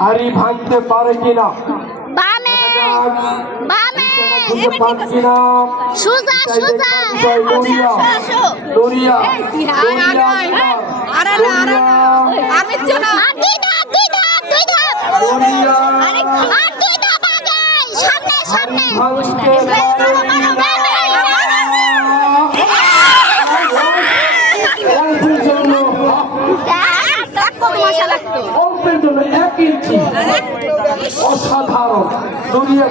হাড়ি ভাঙতে পারে কিনা বামে বামে পান কিনা সুজা সুজা দরিয়া দরিয়া আরে না আরে না আমি জানা দুই ধাপ দুই ধাপ দুই ধাপ দরিয়া আর দুই ধাপ আগে সামনে সামনে ভাঙতে অল্পের জন্য মশা লাগতো অল্পের জন্য 1 ইঞ্চি অসাধারণ দরিয়া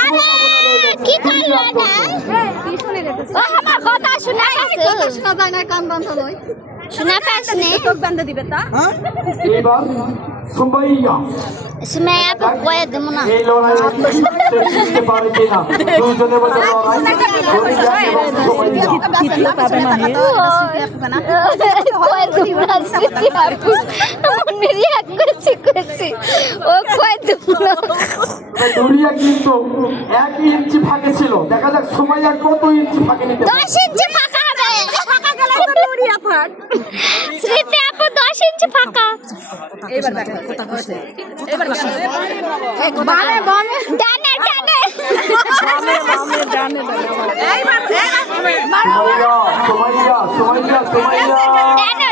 আরে কি করলো না ও আমার কথা শোনা গেছে শোনা যায় না কান বন্ধ নয় শোনা পাচ্ছি চোখ বন্ধ দিবে তা এবার সুমাইয়া সুমাইয়া আপু কয়ে দেবো না এই লড়াই জিততে পারে কিনা দুজনের মধ্যে লড়াই দরিয়া এবং সুমাইয়া কয়ে দেবো না স্মৃতি আপু মনে রিয়াক্ট করছি ও কয়ে দেবো না দরিয়া কিন্তু 1 ইঞ্চি ফাঁকে ছিল দেখা যাক সুমাইয়া কত ইঞ্চি ফাঁকে নিতে পারে 10 ইঞ্চি ফাঁকা হবে ফাঁকা গেলে তো দরিয়া ফাট স্মৃতি আপু 10 ইঞ্চি ফাঁকা এবার দেখা কথা কইছে এবার এক বামে বামে ডানে ডানে এইবার সুমাইয়া সুমাইয়া সুমাইয়া সুমাইয়া ডানে